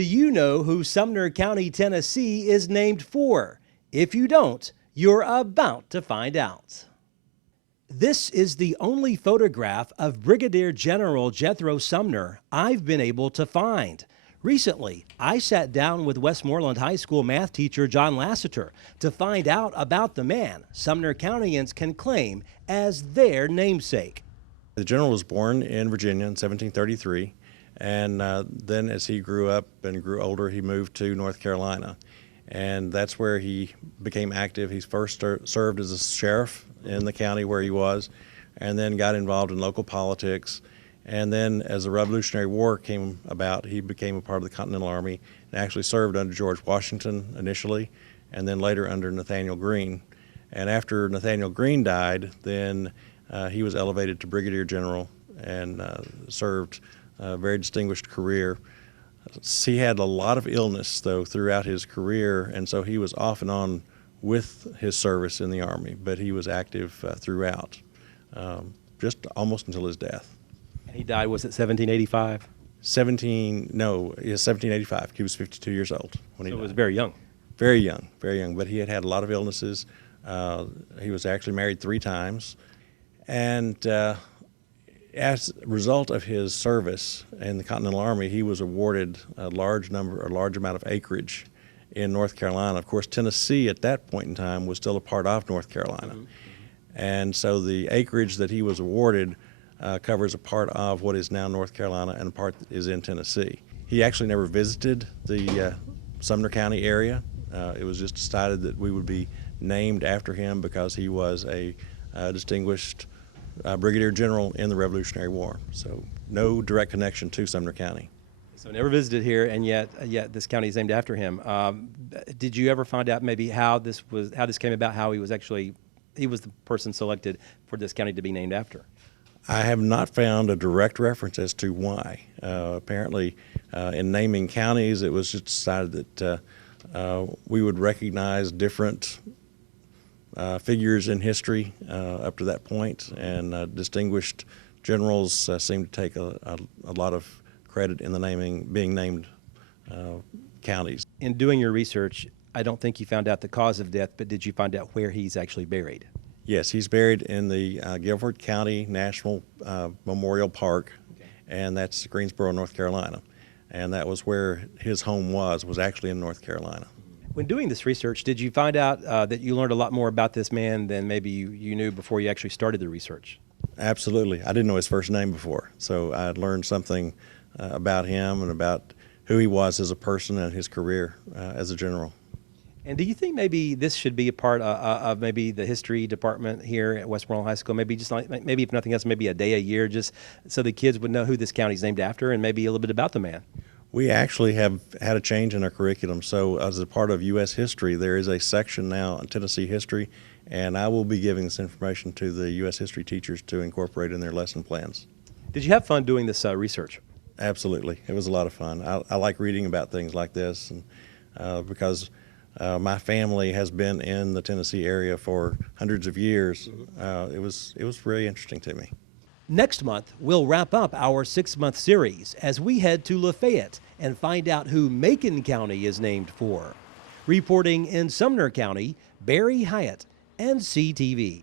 Do you know who Sumner County, Tennessee is named for? If you don't, you're about to find out. This is the only photograph of Brigadier General Jethro Sumner I've been able to find. Recently, I sat down with Westmoreland High School math teacher John Lassiter to find out about the man Sumner Countyans can claim as their namesake. The general was born in Virginia in 1733, and then as he grew up and grew older, he moved to North Carolina. And that's where he became active. He first served as a sheriff in the county where he was, and then got involved in local politics. And then as the Revolutionary War came about, he became a part of the Continental Army and actually served under George Washington initially, and then later under Nathaniel Greene. And after Nathaniel Greene died, then he was elevated to Brigadier General and served a very distinguished career. He had a lot of illness, though, throughout his career, and so he was off and on with his service in the Army, but he was active throughout, just almost until his death. And he died, was it 1785? 1785. He was 52 years old when he died. So he was very young. Very young, but he had had a lot of illnesses. He was actually married 3 times, and as a result of his service in the Continental Army, he was awarded a large amount of acreage in North Carolina. Of course, Tennessee at that point in time was still a part of North Carolina. And so the acreage that he was awarded covers a part of what is now North Carolina and a part that is in Tennessee. He actually never visited the Sumner County area. It was just decided that we would be named after him because he was a distinguished Brigadier General in the Revolutionary War. So no direct connection to Sumner County. So never visited here, and yet this county is named after him. Did you ever find out maybe how this came about? How he was the person selected for this county to be named after? I have not found a direct reference as to why. Apparently, in naming counties, it was just decided that we would recognize different figures in history up to that point, and distinguished generals seem to take a lot of credit in the being named counties. In doing your research, I don't think you found out the cause of death, but did you find out where he's actually buried? Yes, he's buried in the Guilford County National Memorial Park, and that's Greensboro, North Carolina. And that was where his home was actually in North Carolina. When doing this research, did you find out that you learned a lot more about this man than maybe you knew before you actually started the research? Absolutely. I didn't know his first name before, so I learned something about him and about who he was as a person and his career as a general. And do you think maybe this should be a part of maybe the history department here at Westmoreland High School? Maybe just maybe if nothing else, maybe a day a year, just so the kids would know who this county's named after and maybe a little bit about the man. We actually have had a change in our curriculum. So as a part of U.S. history, there is a section now on Tennessee history, and I will be giving this information to the U.S. history teachers to incorporate in their lesson plans. Did you have fun doing this research? Absolutely. It was a lot of fun. I like reading about things like this, and because my family has been in the Tennessee area for hundreds of years, it was really interesting to me. Next month, we'll wrap up our 6-month series as we head to Lafayette and find out who Macon County is named for. Reporting in Sumner County, Barry Hyatt, NCTV.